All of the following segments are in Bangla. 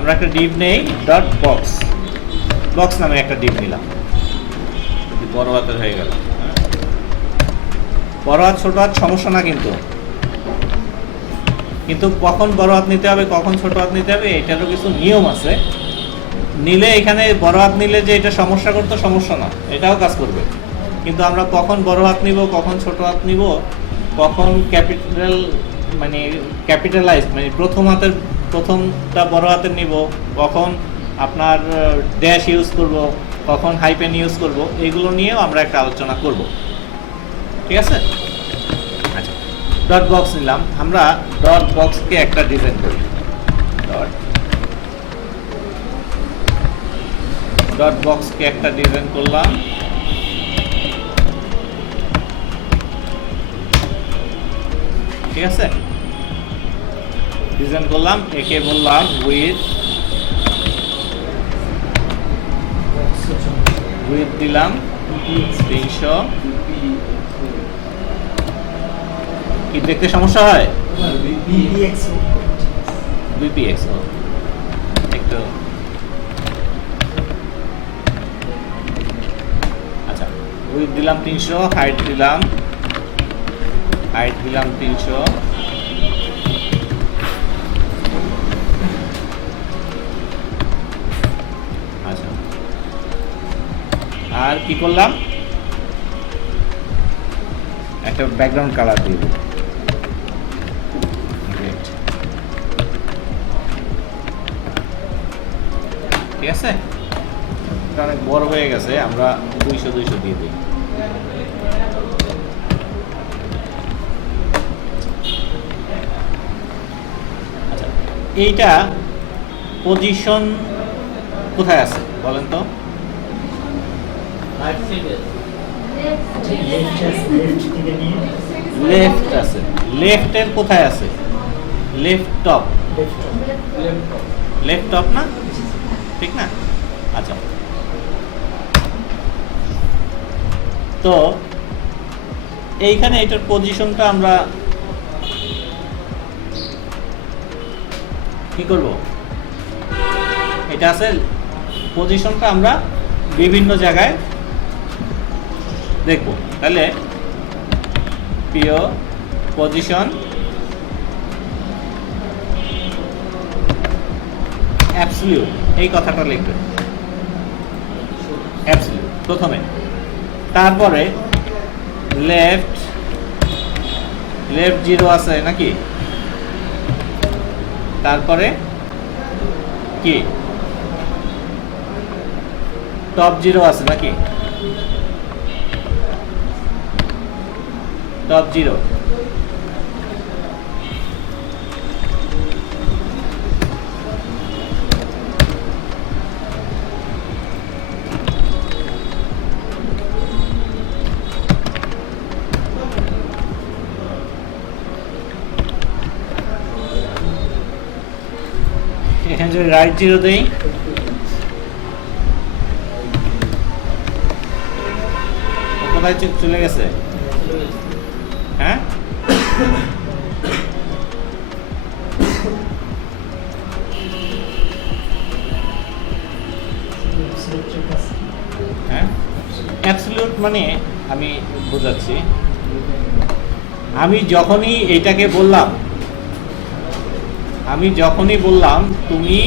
আমরা একটা ডিভ নেই, ডট বক্স, বক্স নামে একটা ডিভ নিলাম, বড় হাতের হয়ে গেল। বড় হাত ছোট হাত সমস্যা না, কিন্তু কিন্তু কখন বড় হাত নিতে হবে কখন ছোট হাত নিতে হবে এটারও কিছু নিয়ম আছে। নিলে এখানে বড় হাত নিলে যে এটা সমস্যা করতো, সমস্যা না, এটাও কাজ করবে। কিন্তু আমরা কখন বড় হাত নিব কখন ছোট হাত নিব, কখন ক্যাপিটাল মানে ক্যাপিটালাইজ মানে প্রথম হাতের প্রথমটা বড় হাতের নিব, কখন আপনার ড্যাশ ইউজ করব, কখন হাইপেন ইউজ করব, এগুলো নিয়েও আমরা একটা আলোচনা করব। ঠিক আছে? আচ্ছা, ডট বক্স নিলাম। আমরা ডট বক্সকে একটা ডিজাইন করি। ডট বক্সকে একটা ডিজাইন করলাম। ঠিক আছে, ডিজাইন করলাম, একে বললাম উইথ দিলাম 300। কি দেখতে সমস্যা হয়? বিপিএক্স একটু। আচ্ছা, উইথ দিলাম 300, হাইট দিলাম 300। আচ্ছা, আর কি করলাম, একটা ব্যাকগ্রাউন্ড কালার দিয়ে দেব। ঠিক আছে, এটা অনেক বড় হয়ে গেছে, আমরা 200 দিয়ে দিই। আচ্ছা, এইটা পজিশন কোথায় আছে বলেন তো? লেফট আছে। লেফটের কোথায় আছে? Left top. লেফট টপ না, ঠিক না? আচ্ছা, তো এইখানে এটার পজিশনটা আমরা কি করব? এটা আছে, পজিশনটা আমরা বিভিন্ন জায়গায় দেখব। তাহলে প্রিয় পজিশন অ্যাবসলিউট, এই কথাটা লিখবেন অ্যাবসলিউট প্রথমে, তারপরে লেফট 0 আছে নাকি, তারপরে কি টপ 0 আছে নাকি, টপ 0। এখানে যদি রাইট 0 দেই, কোথায় চলে গেছে? হ্যাঁ, হ্যাঁ, অ্যাবসলিউট মানে আমি বোঝাচ্ছি, আমি যখনই এটাকে বললাম, তুমি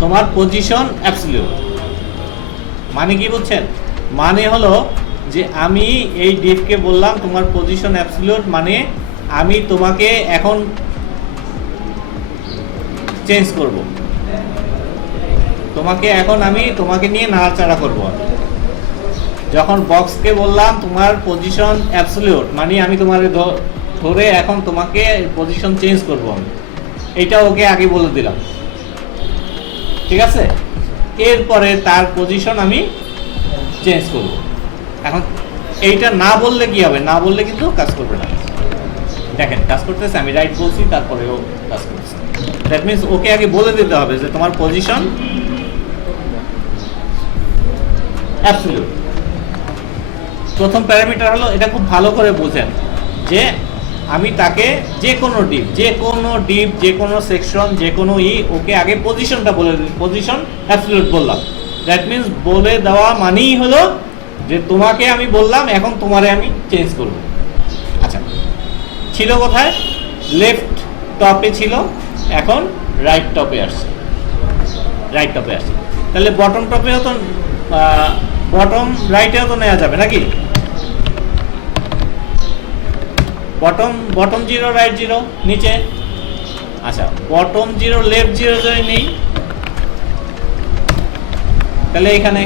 তোমার পজিশন অ্যাবসলিউট, মানে কি বুঝছেন? মানে হলো যে আমি এই ডিভকে বললাম তোমার পজিশন অ্যাবসলিউট, মানে আমি তোমাকে এখন চেঞ্জ করব, তোমাকে নিয়ে নাড়াচাড়া করব। যখন বক্সকে বললাম তোমার পজিশন অ্যাবসলিউট, মানে আমি তোমার ধরে এখন তোমাকে পজিশন চেঞ্জ করব, আমি এইটা ওকে আগে বলে দিলাম। ঠিক আছে, এরপরে তার পজিশন আমি চেঞ্জ করব। এখন এইটা না বললে কি হবে? না বললে কিন্তু কাজ করবে না। দেখেন কাজ করতেছে, আমি রাইট বলছি তারপরেও কাজ করতেছে। দ্যাট মিনস ওকে আগে বলে দিতে হবে যে তোমার পজিশন অ্যাবসলিউট। প্রথম প্যারামিটার হলো, এটা খুব ভালো করে বুঝেন যে আমি তাকে যে কোনো ডিপ যে কোনো সেকশন যে কোনো ওকে আগে পজিশনটা বলে দিই, পজিশন অ্যাবসলিউট বললাম। দ্যাট মিন্স বলে দেওয়া মানেই হলো যে তোমাকে আমি বললাম, এখন তোমারে আমি চেঞ্জ করব। আচ্ছা, ছিল কোথায়? লেফট টপে ছিল, এখন রাইট টপে আসছে, তাহলে বটম টপেও তো বটম রাইটেও তো নেওয়া যাবে নাকি? বটম 0 রাইট 0 নিচে। আচ্ছা, বটম 0 লেফট 0 যদি নেই, তাহলে এখানে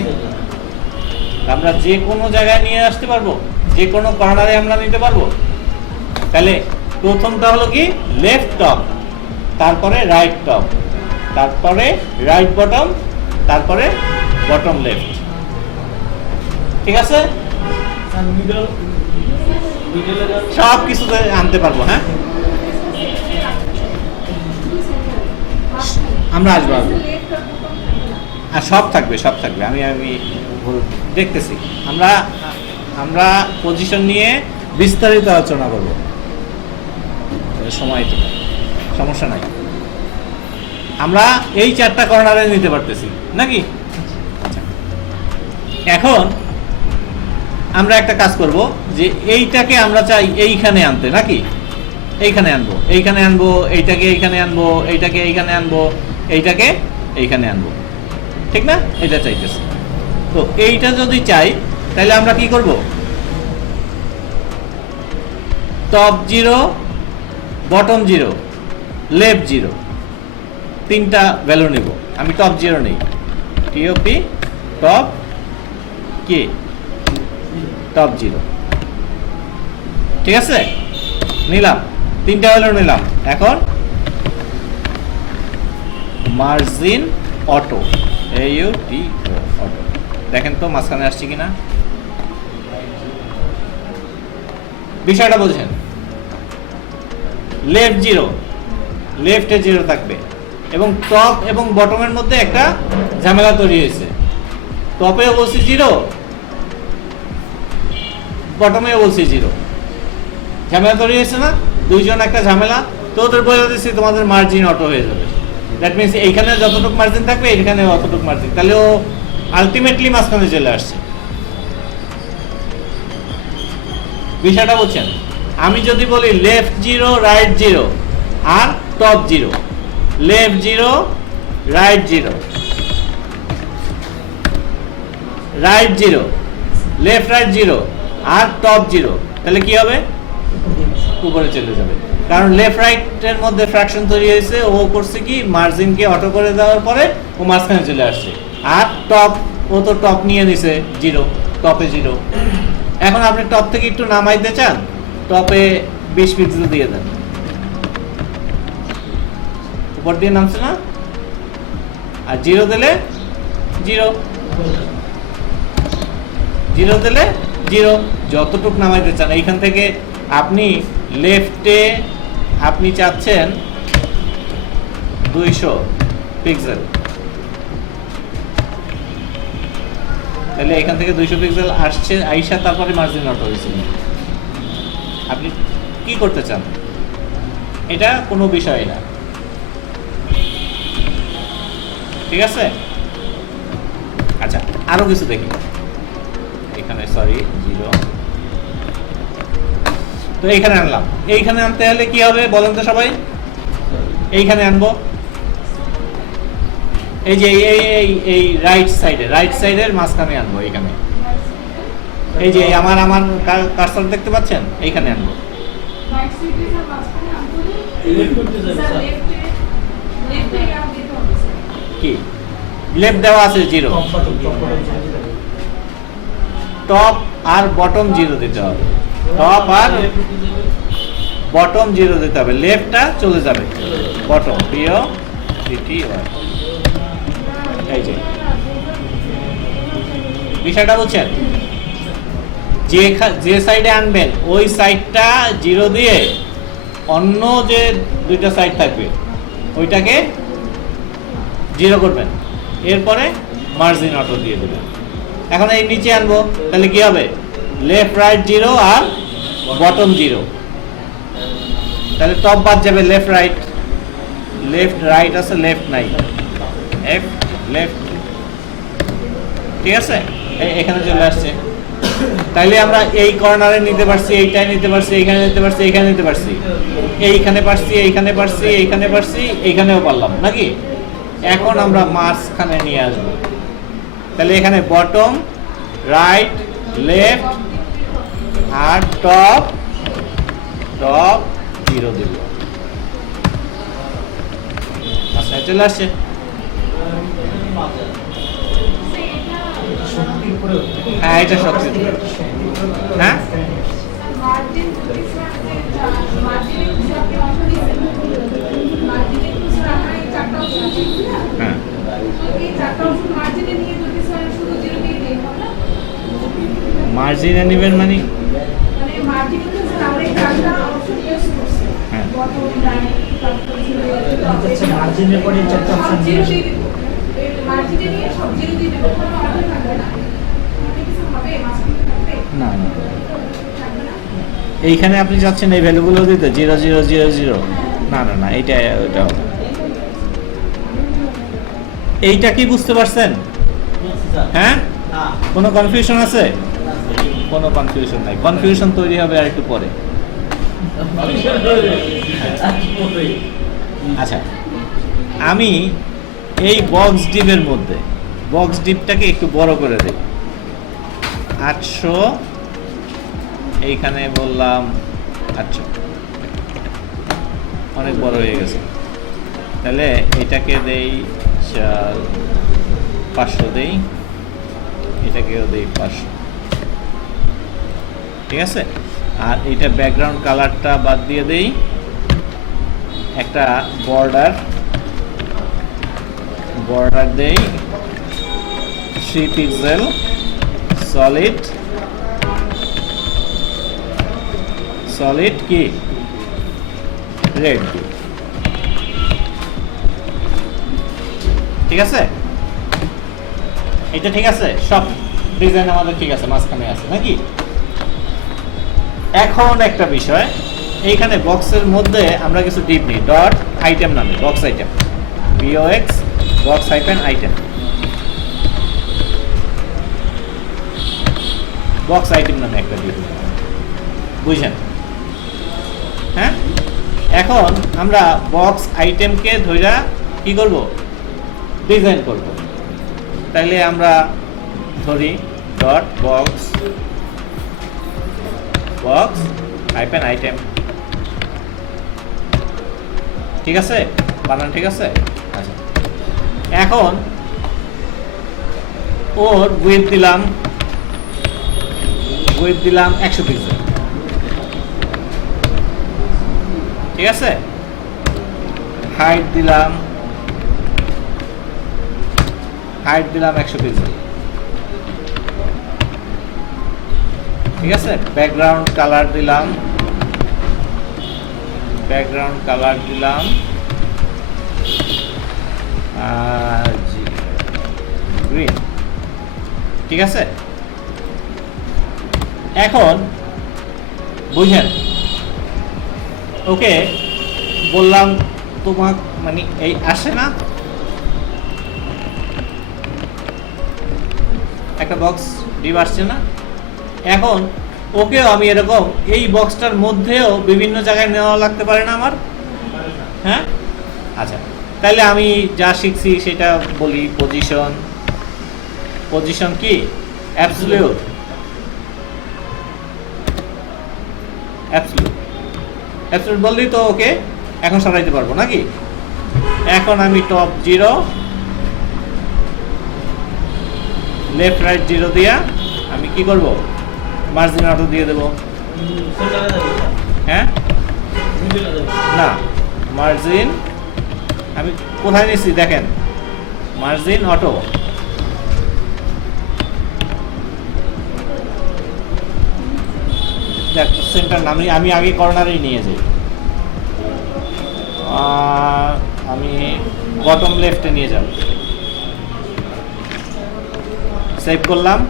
আমরা যে কোনো জায়গায় নিয়ে আসতে পারবো, যে কোনো কর্নারে আমরা নিতে পারবো। তাহলে প্রথমটা হলো কি লেফট টপ, তারপরে রাইট টপ, তারপরে রাইট বটম, তারপরে বটম লেফট। ঠিক আছে, সব কিছুতে আনতে পারবো। হ্যাঁ, আমরা আসবো আর সব থাকবে। আমি দেখতেছি, আমরা পজিশন নিয়ে বিস্তারিত আলোচনা করবো, সময় তো সমস্যা নাই। আমরা এই 4টা কর্নারে নিতে পারতেছি নাকি? আচ্ছা, এখন আমরা একটা কাজ করব যে এইটাকে আমরা চাই এইখানে আনতে নাকি? এইখানে আনবো, এইটাকে এইখানে আনবো, এইটাকে এইখানে আনবো, এইটাকে এইখানে আনবো, ঠিক না? এটা চাইতেছি। তো এইটা যদি চাই তাহলে আমরা কি করব? টপ 0, বটম 0, লেফট 0, 3টা ভ্যালু নেব। আমি টপ 0 নেই, টিওপি টপ কে টপ 0, ঠিক আছে? নিলাম, 3টা ভ্যালু নিলাম। এখন মার্জিন অটো, AUTO অটো, দেখেন তো মাঝখানে আসছে কিনা, বিষয়টা বুঝেন। লেফট 0, লেফটে 0 থাকবে, এবং টপ এবং বটমের মধ্যে একটা ঝামেলা তৈরি হয়েছে। টপেও বলছি 0, বটমেও বলছি 0, ঝামেলা তৈরি হয়েছে না? দুইজন একটা ঝামেলা। তো ওদের বলে দিচ্ছি তোমাদের মার্জিন অটো হয়ে যাবে। দ্যাট মিনস এইখানে যতটুকু মার্জিন থাকবে এইখানে অতটুকু মার্জিন, তাহলে ও আলটিমেটলি মাঝখানে চলে আসছে। বিষয়টা বলছেন। আমি যদি বলি লেফট 0 রাইট 0 আর top 0, left 0 right 0, right 0, left right 0 আর টপ 0, তাহলে কি হবে? উপরে চলে যাবে, কারণ লেফট রাইটের মধ্যে ফ্র্যাকশন তৈরি হয়েছে। ও করছে কি, মার্জিনকে অটো করে দেওয়ার পরে ও মাঝখানে চলে আসছে। আর টপ, ও তো টপ নিয়ে নিছে 0, টপে 0। এখন আপনি টপ থেকে একটু নামাইতে চান, টপে 20 পিক্সেল দিয়ে দেন, উপর দিয়ে নামছে না? আর 0 দিলে 0, 0 দিলে 0, যতটুকু নামাইতে চান। এইখান থেকে আপনি লেফটে আপনি চাচ্ছেন 200 পিক্সেল, তাহলে এখান থেকে 200 পিক্সেল আসছে, আইসা তারপরে মার্জিন অটো হয়েছে। আপনি কি করতে চান? এটা কোনো বিষয় না, ঠিক আছে? আচ্ছা, আরো কিছু দেখি। এখানে সরি 0, তো এইখানে আনলাম। এইখানে আনতে হলে কি হবে বলেন তো সবাই? এইখানে আনবো, এই যে এই রাইট সাইডের মাঝখানে আনবো। এইখানে এই যে আমার কার্সর দেখতে পাচ্ছেন, এইখানে আনবো। কি লেফট দেওয়া আছে 0, টপ আর বটম 0 দিতে হবে, টপ আর বটম 0 দিতে হবে। লেফটটা চলে যাবে বটম, এই যে বিষয়টা বুঝছেন। যে সাইডে আনবেন ওই সাইডটা 0 দিয়ে অন্য যে দুইটা সাইড থাকবে ওইটাকে 0 করবেন, এরপরে মার্জিন অটো দিয়ে দেবেন। এখন এই নিচে আনবো, তাহলে কি হবে? লেফট রাইট 0 আর বটম 0, তাহলে টপ বাদ যাবে, লেফট রাইট, লেফট রাইট আছে, লেফট নাই, লেফট, ঠিক আছে, এখানে চলে আসছে। তাইলে আমরা এই কর্নারে নিতে পারছি, এইটাই নিতে পারছি, এইখানে নিতে পারছি, এইখানে নিতে পারছি, এইখানে পারছি, এইখানে পারছি, এইখানে পারছি, এইখানেও পারলাম নাকি। এখন আমরা মাঝখানে নিয়ে আসবো। তাহলে এখানে বটম, রাইট, লেফট আর টপ 0 দেব। আচ্ছা, চলে আসছে। হ্যাঁ, এটা সত্যি। হ্যাঁ, মার্জিনে নেবেন মানে না, এইখানে আপনি চাচ্ছেন এই ভ্যালুগুলো দিতে 0000, না এইটা ওইটা হবে। এইটা কি বুঝতে পারছেন? হ্যাঁ, কোনো কনফিউশন আছে? কোনো কনফিউশন নাই, কনফিউশন তৈরি হবে আর একটু পরে। আচ্ছা, আমি এই বক্স ডিপের মধ্যে বক্স ডিপটাকে একটু বড় করে দেই। 800, এইখানে বললাম 800, অনেক বড় হয়ে গেছে। তাহলে এটাকে দেই 500 দেই, এটাকেও দেই 500, ঠিক আছে। আর এটা ব্যাকগ্রাউন্ড কালারটা বাদ দিয়ে দেই, একটা বর্ডার দেই 3 পিক্সেল সলিড কি রেড, ঠিক আছে। এটা ঠিক আছে, সব ডিজাইন আমাদের ঠিক আছে, মাঝখানে আছে নাকি। এখন একটা বিষয়, এইখানে বক্সের মধ্যে আমরা কিছু ডিপ নিই, ডট আইটেম নামে, box item, BOX box item, box item নামে একটা ডিপ, বুঝছেন? হ্যাঁ, এখন আমরা বক্স আইটেমকে ধইরা কি করব, ডিজাইন করব। তাইলে আমরা ধরি ডট বক্স আইটেম, ঠিক আছে, বানান ঠিক আছে। আচ্ছা, এখন ওর উইথ দিলাম 100 পিক্সেল, ঠিক আছে। হাইট দিলাম 100 পিক্সেল, ঠিক আছে। ব্যাকগ্রাউন্ড কালার দিলাম গ্রিন, ঠিক আছে। এখন বুঝেন, ওকে বললাম তোমার মানে এই আসে না, একটা বক্স ডিপ আসছে না। এখন ওকেও আমি এরকম এই বক্সটার মধ্যেও বিভিন্ন জায়গায় নেওয়া লাগতে পারে না আমার, হ্যাঁ। আচ্ছা, তাহলে আমি যা শিখছি সেটা বলি। পজিশন কি অ্যাবসলিউট বললেই তো ওকে এখন সরাইতে পারবো নাকি। এখন আমি টপ 0, লেফট রাইট 0 দিয়া আমি কি করব, মার্জিন অটো দিয়ে দেব। হ্যাঁ, না, মার্জিন আমি কোথায় নিচ্ছি দেখেন, মার্জিন অটো, দেখ সেন্টার নাম আমি আগে কর্নারেই নিয়ে যাই, আমি বটম লেফটে নিয়ে যাব, সেভ করলাম।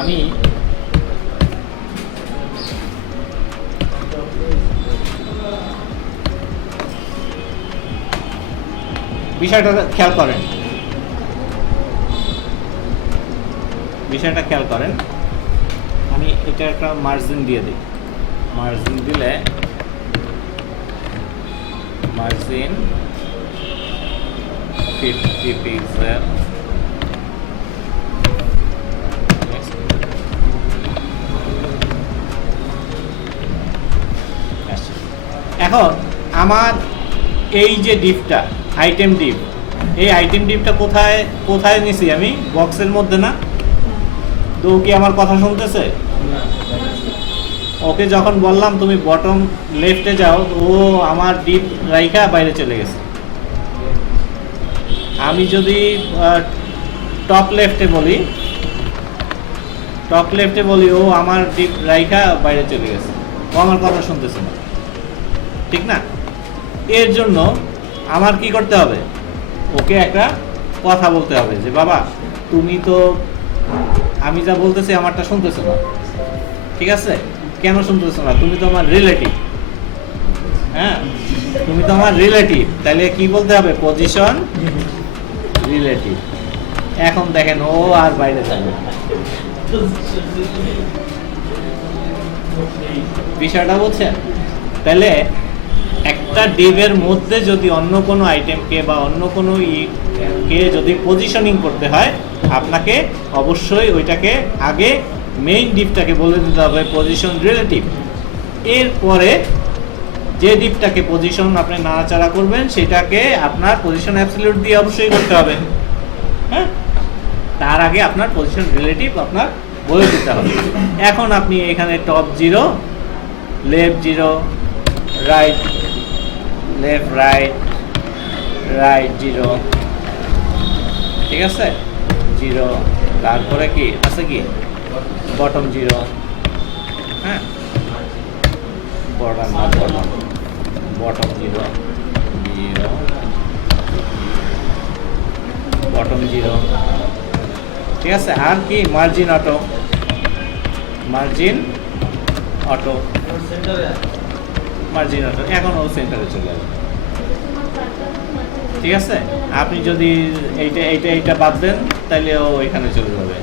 আমি বিষয়টা খেয়াল করেন, আমি এটা একটা মার্জিন দিয়ে দিই। মার্জিন দিলে মার্জিন 50 পিক্সেল, এখন আমার এই যে ডিপটা আইটেম ডিপ, এই আইটেম ডিপটা কোথায় কোথায় নিছি আমি? বক্সের মধ্যে না? তো কি আমার কথা শুনতেছে? ওকে যখন বললাম তুমি বটম লেফটে যাও, ও আমার ডিপ রাইখা বাইরে চলে গেছে। আমি যদি টপ লেফটে বলি, ও আমার ডিপ রাইখা বাইরে চলে গেছে, ও আমার কথা শুনতেছে না, ঠিক না? এর জন্য আমার কি করতে হবে? ওকে একটা কথা বলতে হবে যে বাবা তুমি তো আমি যা বলতেছি আমারটা শুনতেছো না, ঠিক আছে? কেন শুনতেছো না? তুমি তো আমার রিলেটিভ, হ্যাঁ তুমি তো আমার রিলেটিভ, তাহলে কি বলতে হবে? Position relative. এখন দেখেন ও আর বাইরে যাবে, বিষয়টা বুঝছেন? তাহলে একটা ডিভের মধ্যে যদি অন্য কোনো আইটেমকে বা অন্য কোনো কে যদি পজিশনিং করতে হয়, আপনাকে অবশ্যই ওইটাকে আগে মেইন ডিপটাকে বলে দিতে হবে পজিশন রিলেটিভ। এরপরে যে ডিপটাকে পজিশন আপনি নাড়াচাড়া করবেন সেটাকে আপনার পজিশন অ্যাবসলিউট দিয়ে অবশ্যই করতে হবে, হ্যাঁ? তার আগে আপনার পজিশন রিলেটিভ আপনার বলে দিতে হবে। এখন আপনি এখানে top 0, left 0, right left right 0, ঠিক আছে? 0, তারপরে কি আছে? কি বটম 0, হ্যাঁ বটম 0, বটম 0, ঠিক আছে? আর কি মার্জিন অটো এখন ও সেন্টারে চলে যাবে, ঠিক আছে? আপনি যদি এইটা বাদ দেন তাহলে ও এখানে চলে যাবে।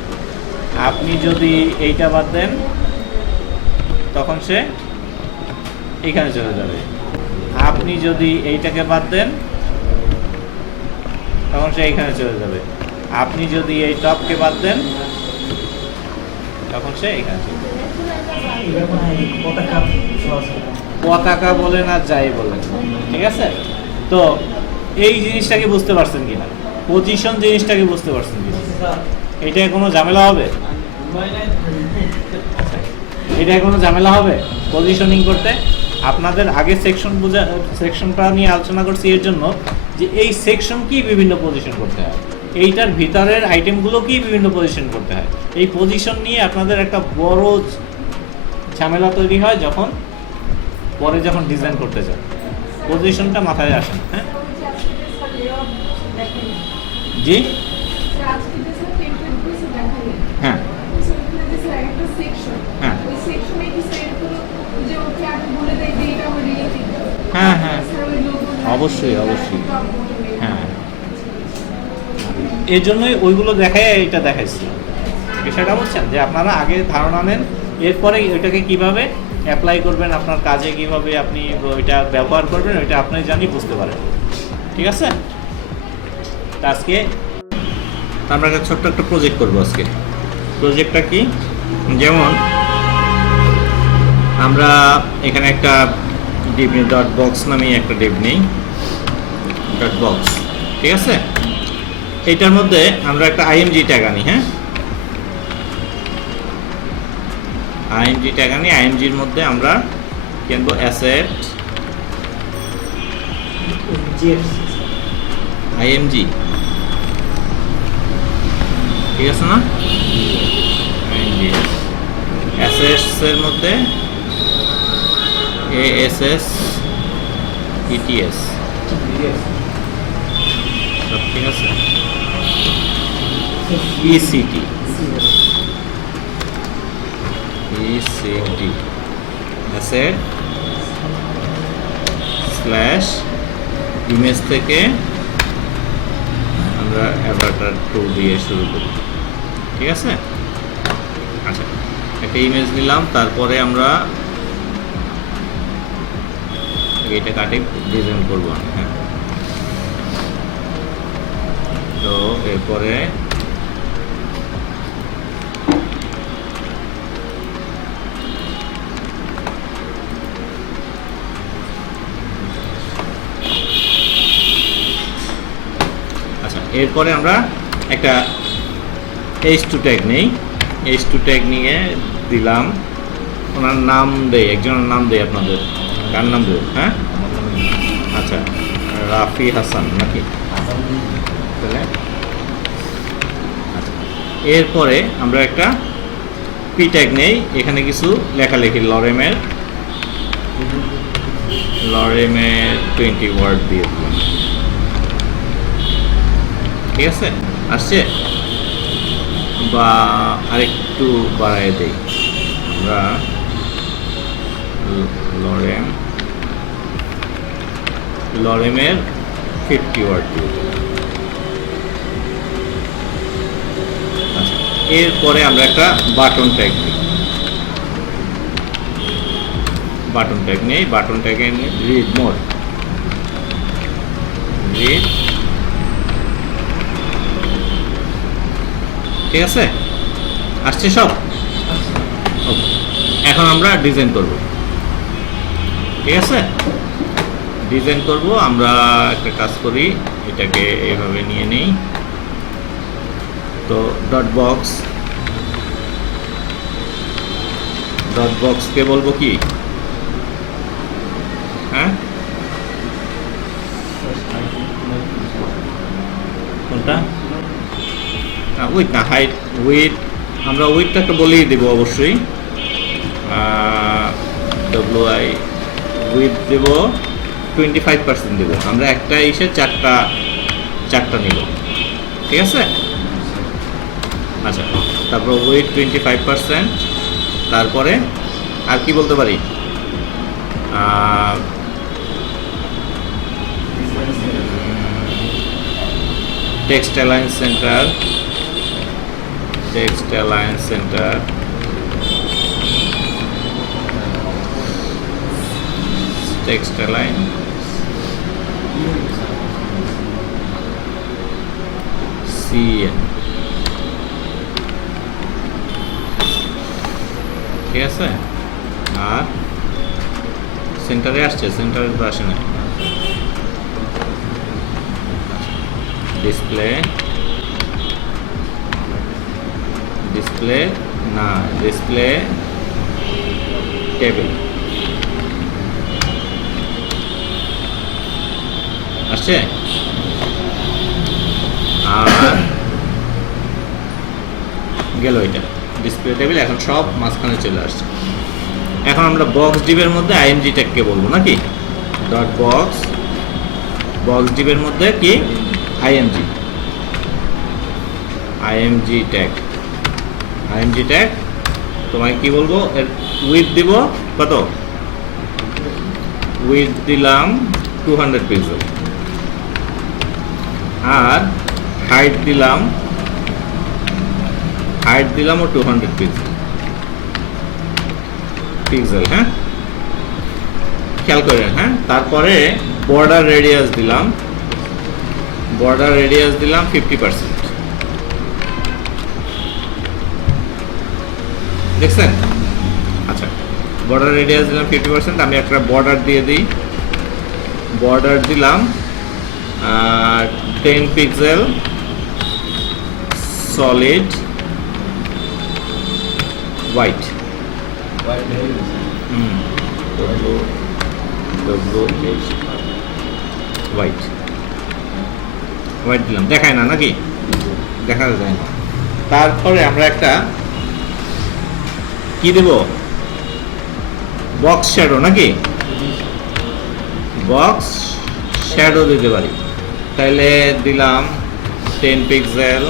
আপনি যদি এইটা বাদ দেন তখন সে এইখানে চলে যাবে। আপনি যদি এইটাকে বাদ দেন তখন সে এইখানে চলে যাবে। আপনি যদি এই টপকে বাদ দেন তখন সে এইখানে চলে যাবে। পতাকা বলেন আর যাই বলেন, ঠিক আছে? তো এই জিনিসটাকে বুঝতে পারছেন কিনা? পজিশন জিনিসটাকে বুঝতে পারছেন কিনা? এটা কোনো ঝামেলা হবে? পজিশনিং করতে? আপনাদের আগে সেকশনটা নিয়ে আলোচনা করছি এর জন্য যে এই সেকশন কি বিভিন্ন পজিশন করতে হয়, এইটার ভিতরের আইটেমগুলো কি বিভিন্ন পজিশন করতে হয়। এই পজিশন নিয়ে আপনাদের একটা বড় ঝামেলা তৈরি হয় যখন ডিজাইন করতে যান, পজিশনটা মাথায় আসে না। হ্যাঁ জি, হ্যাঁ হ্যাঁ হ্যাঁ অবশ্যই হ্যাঁ, এই জন্যই ওইগুলো দেখায় এটা দেখাইছি। বিষয়টা বুঝছেন যে আপনারা আগে ধারণা নেন, এরপরে ওইটাকে কিভাবে অ্যাপ্লাই করবেন, আপনার কাজে কিভাবে আপনি ওইটা ব্যবহার করবেন, ওইটা আপনি জানি বুঝতে পারেন, ঠিক আছে? আজকে আমরা একটা ছোট্ট একটা প্রজেক্ট করবো। আজকে প্রজেক্টটা কি? যেমন আমরা এখানে একটা ডিপ নিই, ডট বক্স নামে একটা ডিপ নিই, ডট বক্স, ঠিক আছে? এইটার মধ্যে আমরা একটা আইএমজি ট্যাগ আনি, হ্যাঁ আইএমজি ট্যাগ আনি। আইএমজির মধ্যে আমরা কিনবো অ্যাসেট আইএমজি, ঠিক আছে না? অ্যাসেটস এর মধ্যে এএসএস ইটিএস সব ঠিক আছে, ইসিটি বিসিডি অ্যাসেট স্ল্যাশ ইমেজ থেকে আমরা অ্যাভাটার 2 দিয়ে শুরু করি, ঠিক আছে। আচ্ছা, একটা ইমেজ নিলাম, তারপরে আমরা এটা কাটে ডিজাইন করবো আমি। হ্যাঁ, তো এরপরে এরপরে আমরা একটা h2 ট্যাগ নেই, h2 ট্যাগ নিয়ে দিলাম, ওনার নাম দেই, একজনের নাম দেই, আপনাদের কার নাম দেব? হ্যাঁ, আচ্ছা, রাফি হাসান নাকি? তাহলে আচ্ছা, এরপরে আমরা একটা পি ট্যাগ নেই, এখানে কিছু লেখালেখি লরেমের 20 ওয়ার্ড দিয়ে দিলাম, ঠিক আছে। আসছে, বা আরেকটু বাড়ায় দেই আমরা, লরেমের 50 ওয়ার্ড দিয়ে দিই। আচ্ছা, এরপরে আমরা একটা বাটন ট্যাগ নিই, বাটন ট্যাগে রিড মোর, রিড, ঠিক আছে। আসছে সব, এখন আমরা ডিজাইন করব, ঠিক আছে। ডিজাইন করব, আমরা একটা কাজ করি, এটাকে এইভাবে নিয়ে নিই। তো ডট বক্সকে বলবো কি? হ্যাঁ, কোনটা? উইথ না, হাইট, উইথ, আমরা উইথটাকে বলেই দেবো অবশ্যই। WI উইথ দেব 25% দেবো, আমরা একটা ইসে চারটা নিব, ঠিক আছে। আচ্ছা, তারপর উইথ 25%, তারপরে আর কি বলতে পারি? Text align centre, text align centre, text align CN, ঠিক আছে। আর সেন্টারে আসছে, সেন্টারে তো আসে নাই। ডিসপ্লে না, ডিসপ্লে টেবিল আসছে। আর গেল এটা ডিসপ্লে টেবিল, এখন সব মাঝখানে চলে আসছে। এখন আমরা বক্স ডিবের মধ্যে আইএমজি ট্যাগকে বলবো নাকি? ডট বক্স ডিবের মধ্যে কি? আইএমজি ট্যাগ তোমায় কি বলবো? এর উইথ দিব কত? উইথ দিলাম 200 পিক্সেল, আর হাইট দিলাম ও 200 পিক্সেল। হ্যাঁ, খেয়াল করেন। হ্যাঁ, তারপরে বর্ডার রেডিয়াস দিলাম 50%, দেখছেন? আচ্ছা, বর্ডার রেডিয়াস দিলাম 50%, আমি একটা বর্ডার দিয়ে দিই, বর্ডার দিলাম 10 পিক্সেল সলিড হোয়াইট, হোয়াইট দিলাম, দেখায় না নাকি? দেখা যায় না। তারপরে আমরা একটা কি দেব? বক্স শ্যাডো নাকি? বক্স শ্যাডো দিতে পারি, তাইলে দিলাম 10 পিক্সেল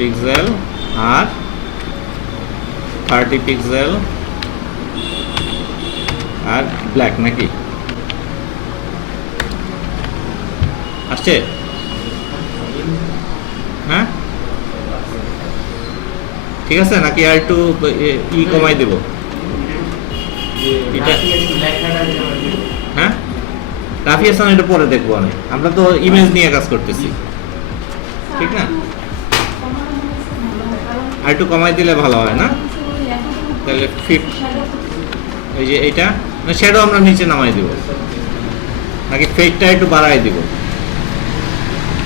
পিক্সেল আর 30 পিক্সেল আর ব্ল্যাক নাকি আসছে? হ্যাঁ ঠিক আছে, নাকি আর একটু কমাই দেব? এটা হ্যাঁ রাফি হাসান, এটা পরে দেখবো অনেক, আমরা তো ইমেজ নিয়ে কাজ করতেছি, ঠিক না? আর একটু কমাই দিলে ভালো হয় না? তাহলে এই যে এইটা শ্যাডো আমরা নিচে নামাই দিব, নাকি ফেডটা একটু বাড়াই দিব?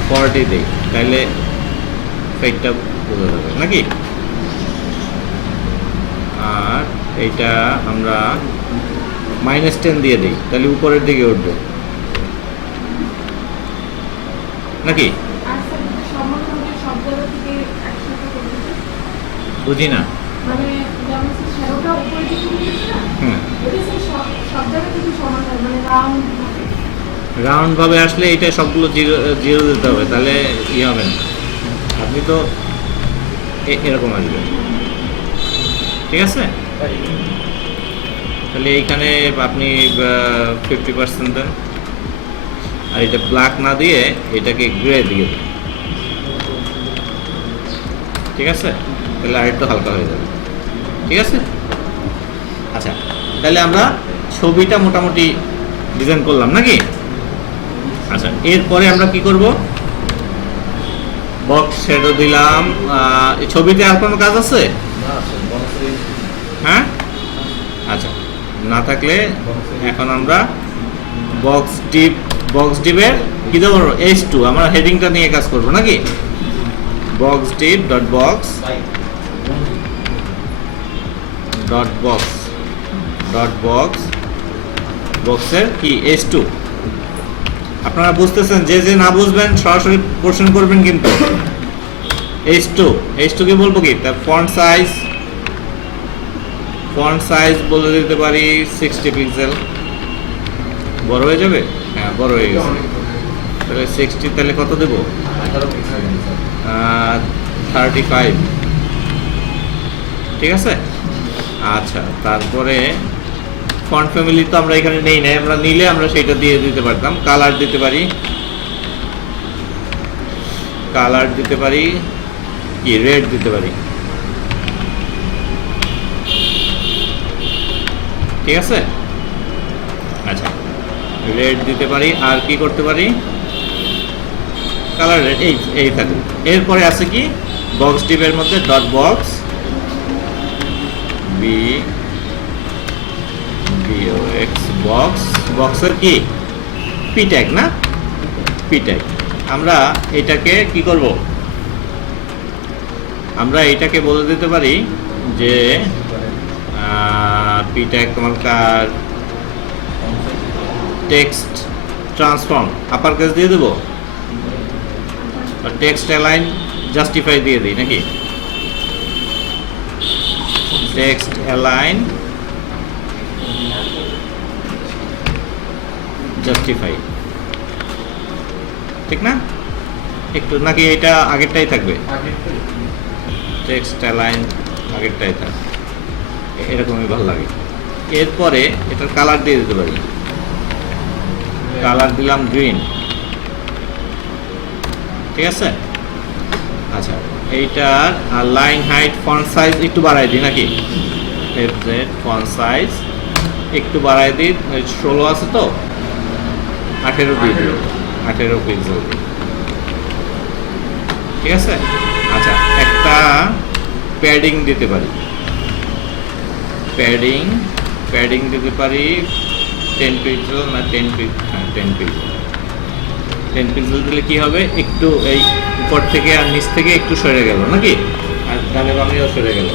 40 দেই, তাহলে ফেডটা বোঝা যাবে নাকি? আর এইটা আমরা -10 দিয়ে দিই, তাহলে উপরের দিকে উঠবে নাকি? বুঝি না। রাউন্ড ভাবে আসলে এটা সবগুলো জিরো জিরো দিতে হবে, তাহলে হবে না। আপনি তো এরকম আসবে, ঠিক আছে? তাহলে এইখানে আপনি 50% দেন, আর এটা ব্ল্যাক না দিয়ে এটাকে গ্রে দিয়ে দেন, ঠিক আছে? তাহলে আর একটু হালকা হয়ে যাবে, ঠিক আছে? আচ্ছা, তাহলে আমরা ছবিটা মোটামুটি ডিজাইন করলাম নাকি? আচ্ছা, এরপরে আমরা কি করব? বক্স শ্যাডো দিলাম। এই ছবিতে আর কোনো কাজ আছে? হ্যাঁ আচ্ছা, না থাকলে এখন আমরা বক্স ডিপের কি দেবো? H2, আমরা হেডিংটা নিয়ে কাজ করব নাকি? বক্স ডিপ ডট বক্স বক্সের কি H2। আপনারা বুঝতেছেন, যে যে না বুঝবেন সরাসরি কোশ্চেন করবেন কিন্তু। H2 কি বলবো কি? তার ফন্ট সাইজ বলে দিতে পারি 60 পিক্সেল। বড় হয়ে যাবে? হ্যাঁ বড় হয়ে গেছে, তাহলে 60, তাহলে কত দেবো? 35, ঠিক আছে? আচ্ছা, তারপরে ফন্ট ফ্যামিলি তো আমরা এখানে নেই না, আমরা নিলে আমরা সেটা দিয়ে দিতে পারতাম। কালার দিতে পারি কি রেড দিতে পারি, ঠিক আছে? আচ্ছা, রেড দিতে পারি, আর কি করতে পারি? কালার রেড, এই থাকুক। এরপরে আছে কি? বক্স ডিপের মধ্যে ডট বক্স বক্সের কি পি ট্যাগ না? P tag. আমরা এটাকে কি করব? আমরা এটাকে বলে দিতে পারি যে পি ট্যাগ তোমার টেক্সট ট্রান্সফর্ম আপার কেস দিয়ে দেবো, টেক্সট অ্যালাইন জাস্টিফাই দিয়ে দিই নাকি? টেক্সট অ্যালাইন জাস্টিফাই, ঠিক না? একটু নাকি এটা আগেরটাই থাকবে? টেক্সট অ্যালাইন আগেরটাই থাকবে, এরকমই ভালো লাগে। এরপরে এটার কালার দিয়ে দিতে পারি, কালার দিলাম গ্রিন, ঠিক আছে? আচ্ছা, এইটার লাইন হাইট ফন্ট সাইজ একটু বাড়াই দিই নাকি? FZ ফন্ট সাইজ একটু বাড়াই দিই, 16 আছে তো 18 দিয়ে দিই, 18 পিক্সেল, ঠিক আছে? আচ্ছা, একটা প্যাডিং দিতে পারি, প্যাডিং দিতে পারি 10 পিক্সেল না 10 পিক্সেল দিলে কি হবে? একটু এই উপর থেকে আর নিচ থেকে একটু সরে গেল নাকি? আর ডানে বামেও সরে গেল।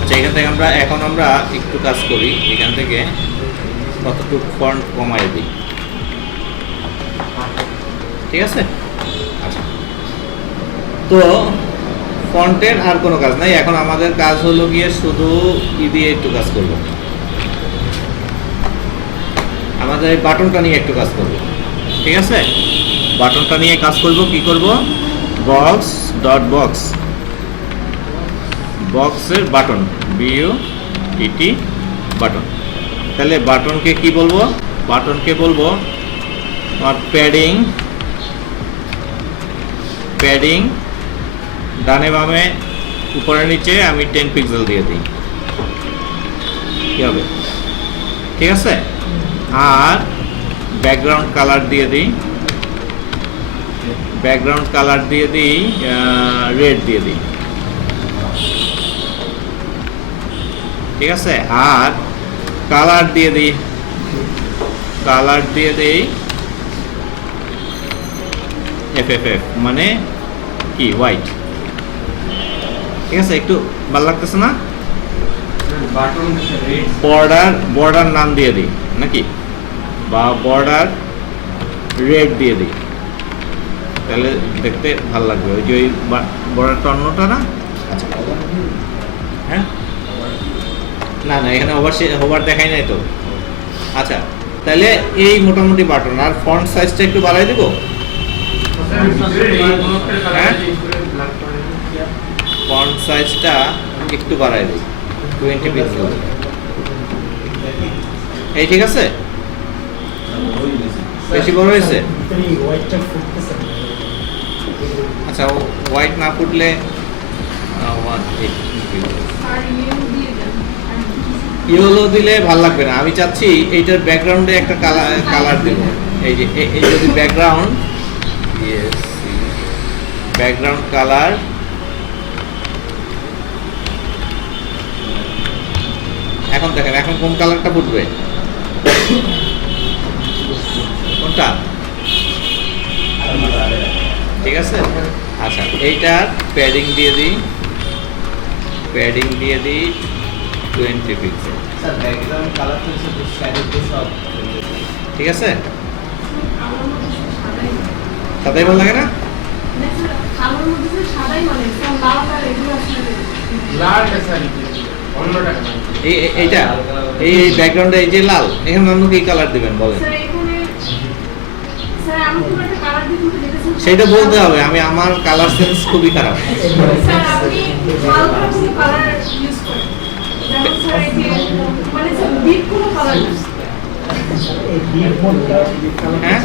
আচ্ছা, এখান থেকে এখন আমরা একটু কাজ করি, এখান থেকে কতটুকু ফন্ট কমাই দিই, ঠিক আছে? আচ্ছা, তো ফন্টের আর কোনো কাজ নাই, এখন আমাদের কাজ হলো গিয়ে শুধু দিয়ে একটু কাজ করব, আমাদের এই বাটনটা নিয়ে একটু কাজ করব, ঠিক আছে? বাটনটা নিয়ে কাজ করব, কি করব? বক্স ডট বক্স, বক্সের বাটন, বিইউ টিটি বাটন। তাহলে বাটনকে কি বলবো? বাটনকে বলবো আমার প্যাডিং, প্যাডিং ডানে বামে উপরে নিচে আমি 10 পিক্সেল দিয়ে দিই, কি হবে? ঠিক আছে। আর ব্যাকগ্রাউন্ড কালার দিয়ে দিই, ব্যাকগ্রাউন্ড কালার দিয়ে দিই রেড দিয়ে দিই, ঠিক আছে। আর কালার দিয়ে দিই, কালার দিয়ে দিই এফএফএফ, মানে কি হোয়াইট, ঠিক আছে। একটু ভালো লাগতেছে না? বর্ডার, বর্ডার নাম দিয়ে দিই নাকি, বা বর্ডার রেড দিয়ে দিই, তাহলে দেখতে ভালো লাগবে। ওই যে ওই বর্ডারটা অন্যটা না। আচ্ছা, হ্যাঁ, না না এখানে হোভার দেখাই নাই তো। আচ্ছা, তাহলে এই মোটামুটি বাটন। আর ফন্ট সাইজটা একটু বাড়াই দেবো, হ্যাঁ ফন্ট সাইজটা একটু বাড়াই দিই 20 পিক্সেল, এই ঠিক আছে। বেশি বড় হয়েছে? আচ্ছা, হোয়াইট না ফুটলে ইয়েলো দিলে ভাল লাগবে না। আমি চাচ্ছি এইটার ব্যাকগ্রাউন্ডে একটা কালার দেব। এই যে এই যদি ব্যাকগ্রাউন্ড, ব্যাকগ্রাউন্ড কালার এখন দেখেন, এখন কোন কালারটা ফুটবে? কোনটা? ঠিক আছে। আচ্ছা, এইটার প্যাডিং দিয়ে দিই, প্যাডিং দিয়ে দিই 20 পিক্সেল, ঠিক আছে। সাদাই ভালো লাগে না? এইটা এই ব্যাকগ্রাউন্ডে এই যে লাল, এখানে অন্য কি কালার দিবেন বলেন? সেটা বলতে হবে। আমি আমার কালার সেন্স খুবই খারাপ। হ্যাঁ,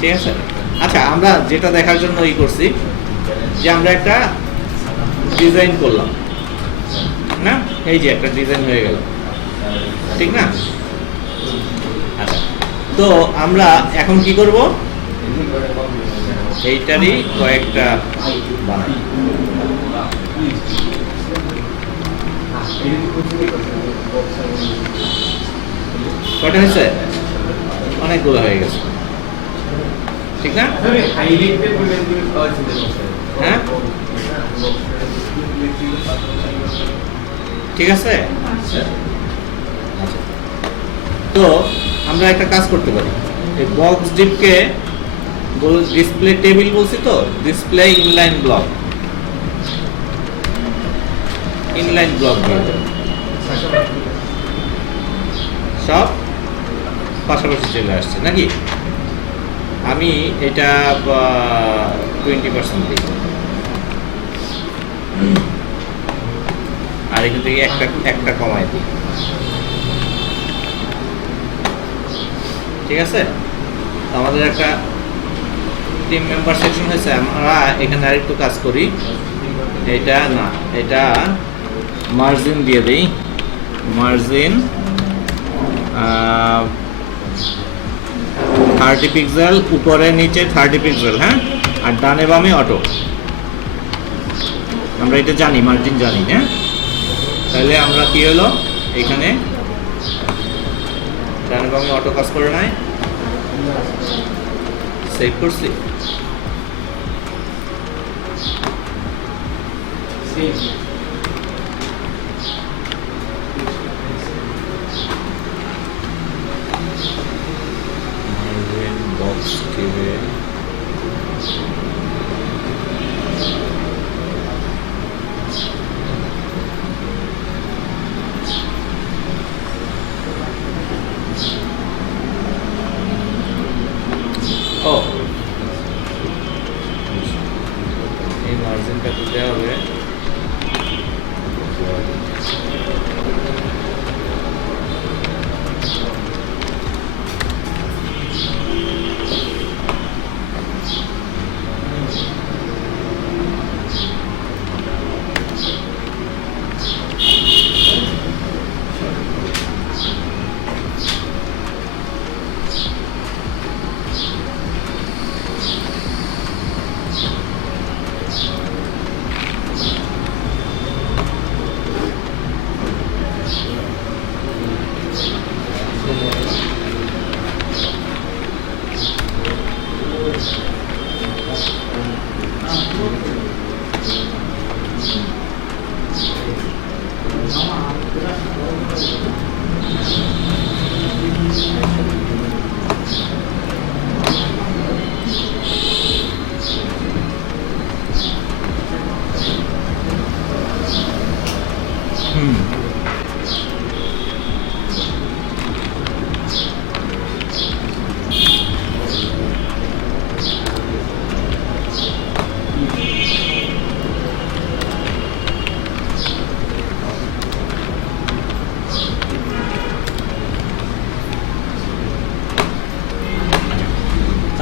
ঠিক আছে। আচ্ছা, আমরা যেটা দেখার জন্য ই করছি যে আমরা একটা ডিজাইন করলাম না, এই যে একটা ডিজাইন হয়ে গেল, ঠিক না? আচ্ছা, তো আমরা এখন কি করব? এইটারই কয়েকটা বানাই। কয়টা হয়েছে? অনেকগুলো হয়ে গেছে, ঠিক না? হ্যাঁ, ঠিক আছে। আচ্ছা, তো আমরা একটা কাজ করতে পারি। এই বক্স ডিপকে ডিসপ্লে টেবিল বলছি তো, display inline block, inline block দিয়ে দেব। সব পাশাপাশি চলে আসছে নাকি? আমি এটা 20% দিই, আর এখান থেকে একটা কমাই দিই, ঠিক আছে। আমাদের একটা টিম মেম্বার সেকশন হয়েছে। আমরা এখানে আরেকটু কাজ করি। এটা না, এটা মার্জিন দিয়ে দিই, মার্জিন 30 পিক্সেল, উপরে নিচে 30 পিক্সেল, হ্যাঁ। আর ডানে বামে অটো, আমরা এটা জানি, মার্জিন জানি, হ্যাঁ। তাহলে আমরা কি হলো, এখানে ডানে বামে অটো কাজ করে নাই, সেভ করছি। বক্স টিভি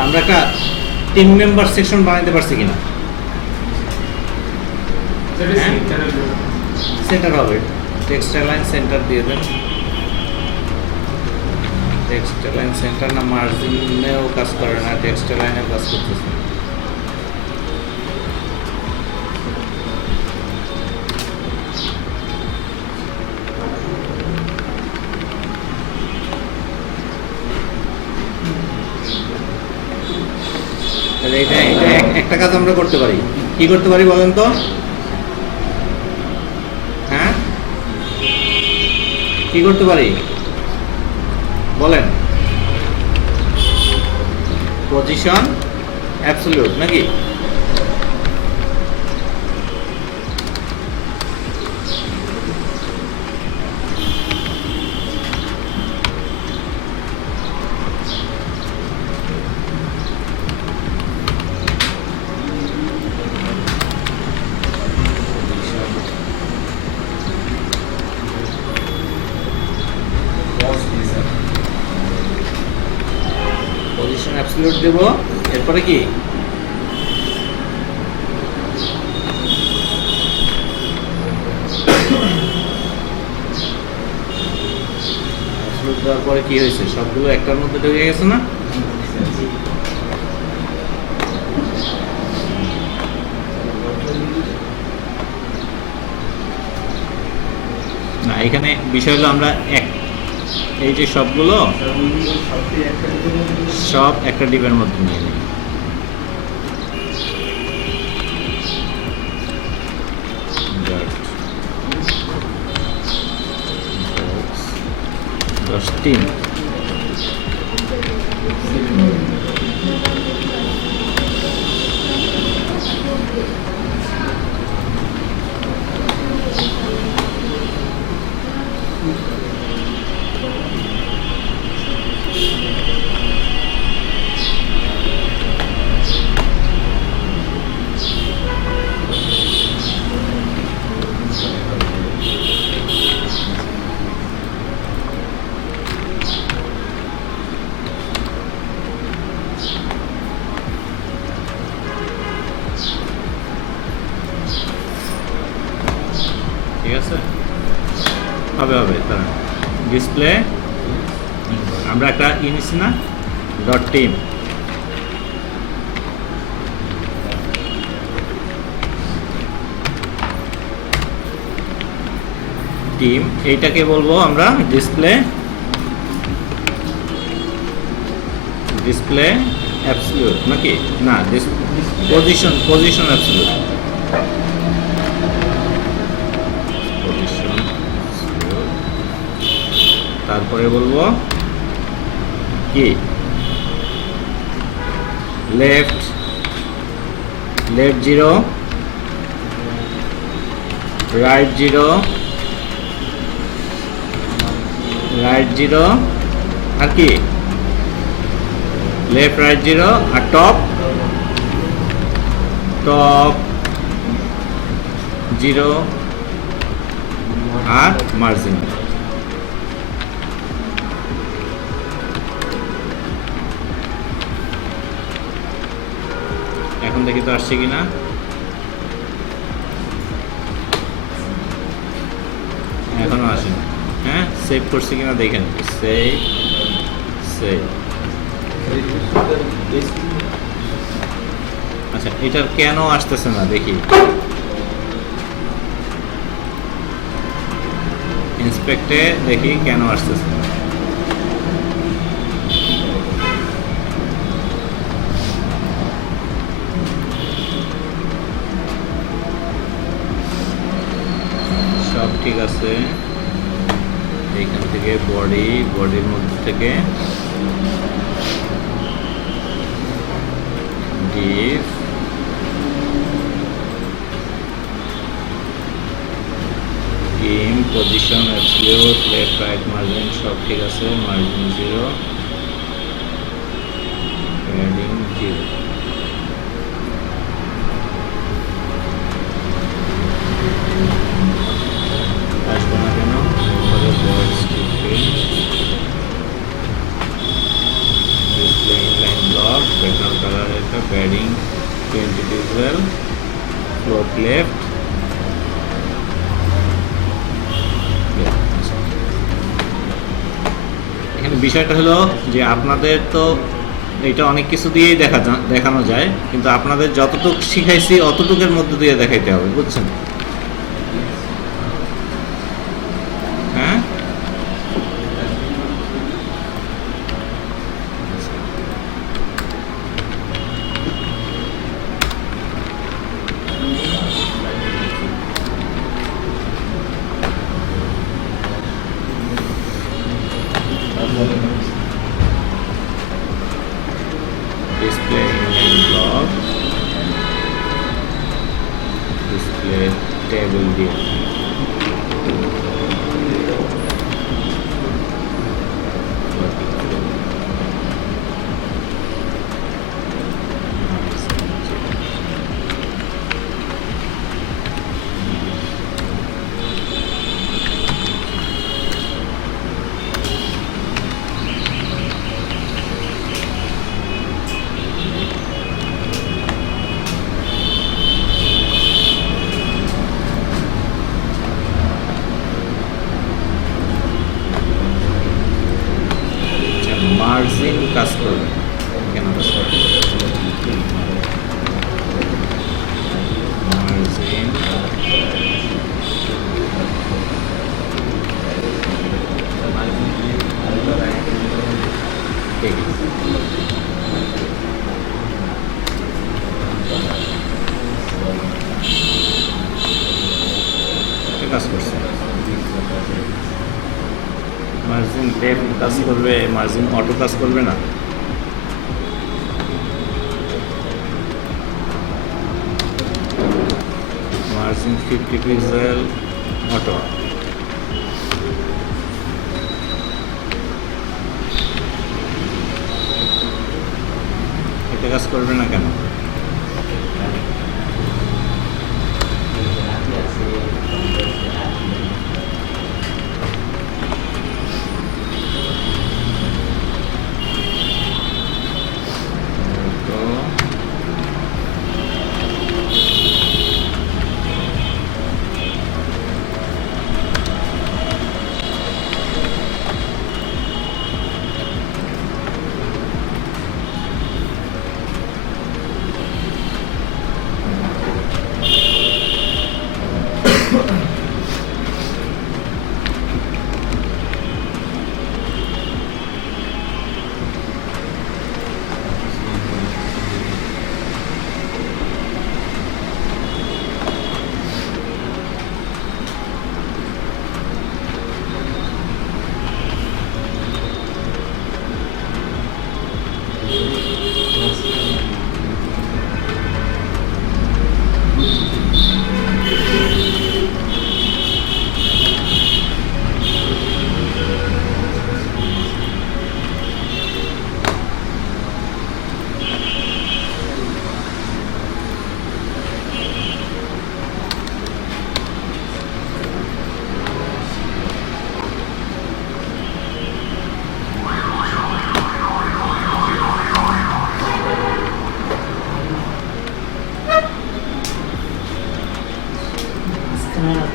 আমরা একটা টিম মেম্বার সেকশন বানাইতে পারছি কিনা। সেন্টার হবে, টেক্সটাইল লাইন সেন্টার দিয়ে দেন। টেক্সটাইল লাইন সেন্টার না, মার্জিনেও কাজ করে না, টেক্সটাইল লাইনেও কাজ করতেছে। তাহলে এটা এটা একটা কাজ আমরা করতে পারি। কি করতে পারি বলেন তো? হ্যাঁ, কি করতে পারি বলেন? পজিশন অ্যাবসলিউট নাকি? পজিশন অ্যাবসলিউট দেব, এরপরে কি? অ্যাবসলিউট দেওয়ার পরে কি হয়েছে? সবগুলো একটার মধ্যে ঢুকে গেছে না? না, এখানে বিষয় হলো আমরা এই যে সবগুলো সব একটা ডিপের মধ্যে নিয়ে নিই। টিম ঠিক আছে, হবে হবে। তারা ডিসপ্লে আমরা একটা নিচ্ছি না, ডট টিম। টিম এইটাকে বলবো আমরা ডিসপ্লে অ্যাবসলিউট নাকি? না, পজিশন অ্যাবসলিউট। তারপরে বলবো কি? লেফট 0, রাইট 0, আর কি? লেফট রাইট 0, আর টপ 0, আর মার্জিন। এখন দেখি তো আসছে কিনা। এখনো আসেনি। হ্যাঁ, সেভ করছি কিনা দেখেন। সেভ। আচ্ছা, এটার কেন আসতেছে না দেখি। ইন্সপেক্টে দেখি কেন আসতেছে না। সব ঠিক আছে। এইখান থেকে বডির মধ্যে থেকে deep team position absolute left right margin সব ঠিক আছে। Margin 0, padding 0। আসবো না কেন? Display inline block background colour এটা প্যাডিং 20 পিক্সেল, ফ্লোট লেফট। এখানে বিষয়টা হলো যে আপনাদের তো এটা অনেক কিছু দিয়েই দেখানো যায়, কিন্তু আপনাদের যতটুকু শিখাইছি অতটুকুর মধ্যে দিয়ে দেখাইতে হবে, বুঝছেন? হ্যাঁ, display inline block, display table দিয়ে মার্জিন কাজ করবে। কেন কাজ করবে? মার্জিন ঠিক আছে, কাজ করছে। মার্জিন লেফট কাজ করবে, মার্জিন অটো কাজ করবে না। মার্জিন 50 পিক্সেল অটো, এটা কাজ করবে না কেন?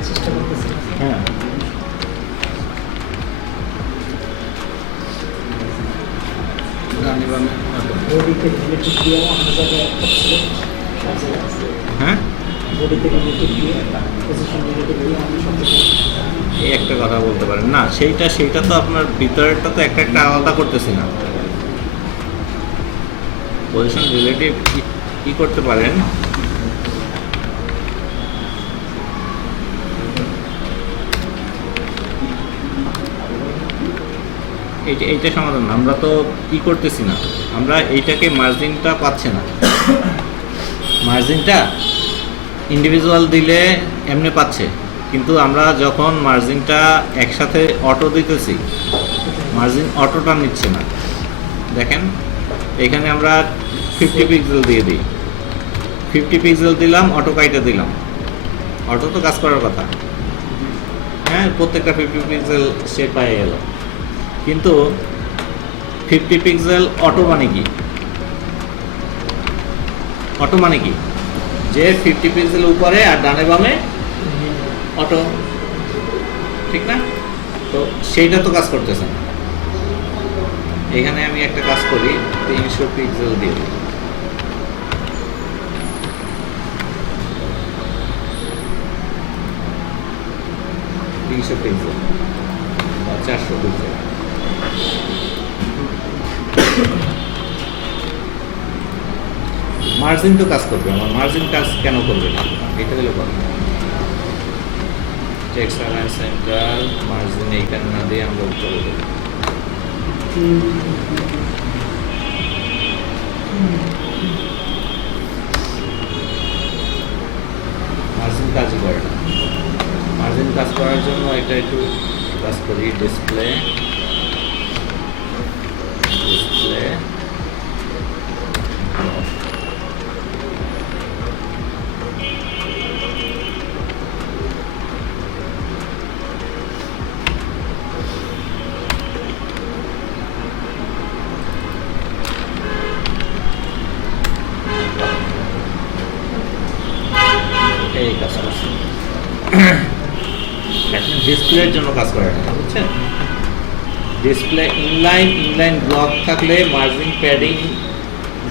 চেষ্টা করতেছি। হ্যাঁ, বডিতে রিলেটিভ দিয়ে অন্য জায়গায় একটা সব জায়গায় আছে। হ্যাঁ, বডিতে রিলেটিভ দিয়ে পজিশন রিলেটিভ দিয়ে আমি সব জায়গায় এই একটা কথা বলতে পারেন না, সেইটা তো আপনার ভিতরেরটা তো একটা একটা আলাদা করতেছি না। পজিশন রিলেটিভ কি করতে পারেন, এইটা সমাধান না। আমরা তো কি করতেছি না, আমরা এইটাকে মার্জিনটা পাচ্ছে না। মার্জিনটা ইন্ডিভিজুয়াল দিলে এমনি পাচ্ছে, কিন্তু আমরা যখন মার্জিনটা একসাথে অটো দিতেছি, মার্জিন অটোটা নিচ্ছে না। দেখেন এখানে আমরা 50 পিক্সেল দিয়ে দিই, 50 পিক্সেল দিলাম, অটো কাইটা দিলাম। অটো তো কাজ করার কথা, হ্যাঁ, প্রত্যেকটা 50 পিক্সেল সে পায়ে গেল। কিন্তু 50 পিক্সেল অটো মানে কি? অটো মানে কি, যে 50 পিক্সেল উপরে আর ডানে বামে অটো, ঠিক না? তো সেইটা তো কাজ করতেছে না। এখানে আমি একটা কাজ করি, 300 পিক্সেল দিয়ে দিই। পিক্সেল বা 400 পিক্সেল। মার্জিন তো কাজ করবে, আমার মার্জিন কাজ কেন করবে না, এটা হলো কথা। টেক্সট অ্যালাইন সেন্টার মার্জিন এইখানে না দিয়ে আমরা করে দেব। মার্জিন কাজই করে না। মার্জিন কাজ করার জন্য এটা একটু কাজ করি, ডিসপ্লে এই কাজ করছে। এখন ডিসপ্লের জন্য কাজ করে না, বুঝছেন? ডিসপ্লে ইনলাইন ব্লক থাকলে মার্জিন প্যাডিং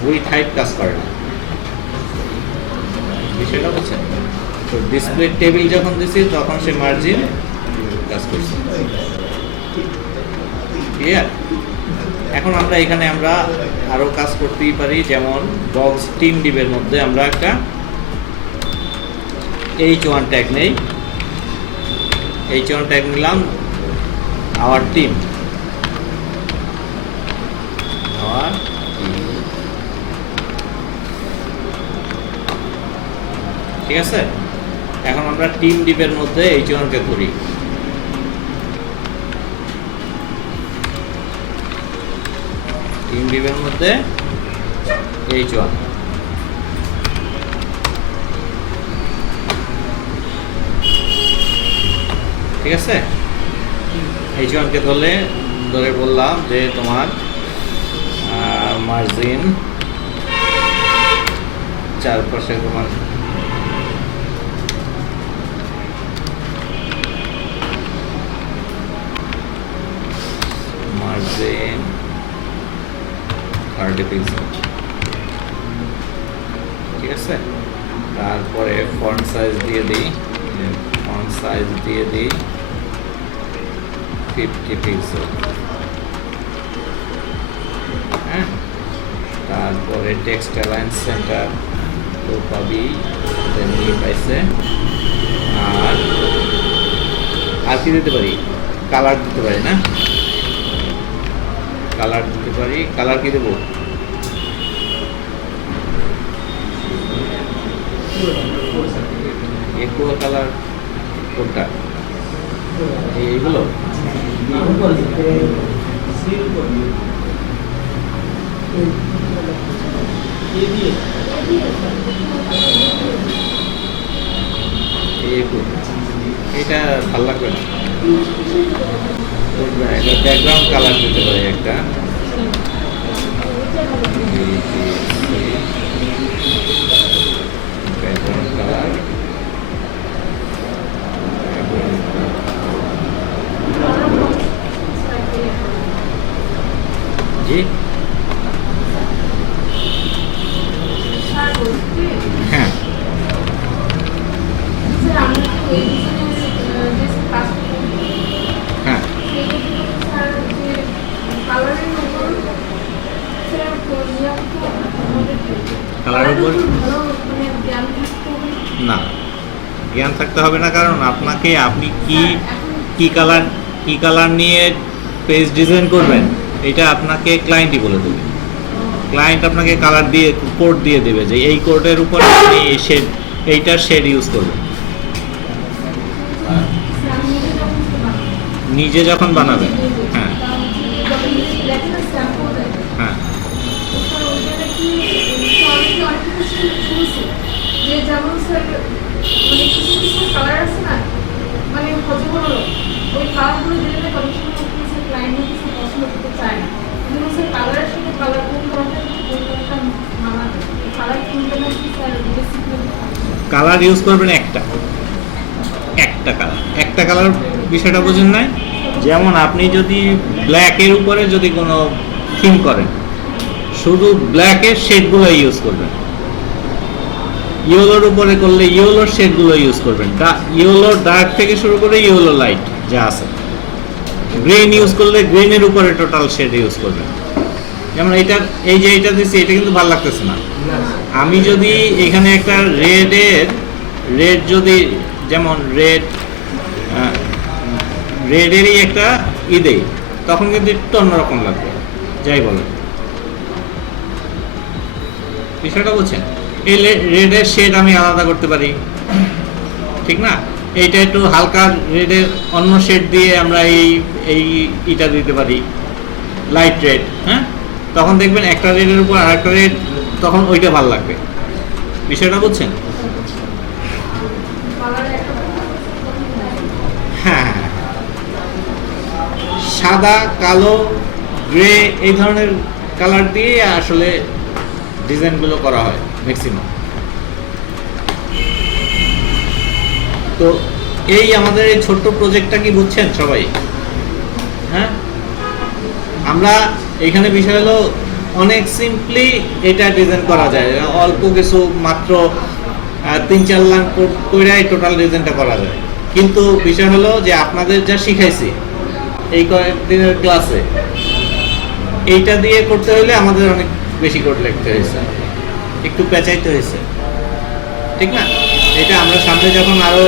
উইথ হাইট কাজ করে না, বিষয়টা বুঝছেন? তো ডিসপ্লে টেবিল যখন দিছি তখন সে মার্জিন কাজ করছে, ক্লিয়ার? এখন আমরা এখানে আমরা আরো কাজ করতেই পারি, যেমন বক্স টিম ডিবের মধ্যে আমরা একটা H1 ট্যাগ নেই, H1 ট্যাগ নিলাম, আওয়ার টিম, ঠিক আছে? এখন আমরা টিম ডিপের মধ্যে H1 কে ধরি, টিম ডিপের মধ্যে H1, ঠিক আছে? H1 কে ধরে বললাম যে তোমার মার্জিন চারপাশে তোমার মার্জিন 30 পিক্সেল, ঠিক আছে? তারপরে ফন্ট সাইজ দিয়ে দিই 50 পিক্সেল, হ্যাঁ? তারপরে টেক্সট অ্যালাইন সেন্টার তো পাবি, নিয়ে পাইছে। আর কি দিতে পারি? কালার দিতে পারি না? কালার দিতে পারি। কালার কি দেবো? একটু কালার কোনটা? এইগুলো এটা ভালো লাগবে না, এটা ব্যাকগ্রাউন্ড কালার দিতে পারি একটা, ব্যাকগ্রাউন্ড কালার, জি হ্যাঁ হ্যাঁ কালারের উপর না জ্ঞান থাকতে হবে না, কারণ আপনি কি কালার নিয়ে পেজ ডিজাইন করবেন এটা আপনাকে ক্লায়েন্টই বলে দেবে। ক্লায়েন্ট আপনাকে কালার দিয়ে কোড দিয়ে দেবে যে এই কোডের উপর আপনি এইটার শেড ইউজ করবেন। নিজে যখন বানাবেন, হ্যাঁ হ্যাঁ কালারের সাথে কালার কোন কালারটা মানাবে, কালার কোনটা কালার ইউজ করবেন একটা কালার, একটা কালার বিষয়টা বোঝেন নাই? যেমন আপনি যদি ব্ল্যাকের উপরে যদি কোনো থিম করেন, শুধু ব্ল্যাকের শেডগুলো ইউজ করবেন। ইয়েলোর উপরে করলে ইয়েলোর শেডগুলো ইউজ করবেন, ইয়েলো ডার্ক থেকে শুরু করে ইয়েলো লাইট যা আছে। গ্রিন ইউজ করলে গ্রিনের উপরে টোটাল শেড ইউজ করবেন। যেমন এইটার এই যে এটা দিচ্ছি, এটা কিন্তু ভালো লাগতেছে না। আমি যদি এখানে একটা রেড যদি যেমন রেডেরই একটা দেই, তখন কিন্তু একটু অন্যরকম লাগবে, যাই বলেন। বিষয়টা বুঝছেন? এই রেডের শেড আমি আলাদা করতে পারি, ঠিক না? এইটা একটু হালকা রেডের অন্য শেড দিয়ে আমরা এইটা দিতে পারি, লাইট রেড। হ্যাঁ, তখন দেখবেন একটা রেডের উপর আর একটা রেড, তখন ওইটা ভালো লাগবে। বিষয়টা বুঝছেন? হ্যাঁ, সাদা, কালো, গ্রে এই ধরনের কালার দিয়ে আসলে ডিজাইনগুলো করা হয় ম্যাক্সিমাম। তো এই আমাদের এই ছোট্ট প্রজেক্টটা কি বুঝছেন সবাই? হ্যাঁ, আমরা এখানে বিষয় হলো অনেক সিম্পলি এটা ডিজাইন করা যায়, অল্প কিছু মাত্র 3-4 লাইন কইরাই টোটাল ডিজাইনটা করা যায়। কিন্তু বিষয় হলো যে আপনাদের যা শিখাইছি এই কয়েকদিনের ক্লাসে, এইটা দিয়ে করতে হলে আমাদের অনেক বেশি কোড লিখতে হয়েছে, একটু পেঁচাইতে হয়েছে, ঠিক না? এটা আমরা সামনে যখন আরো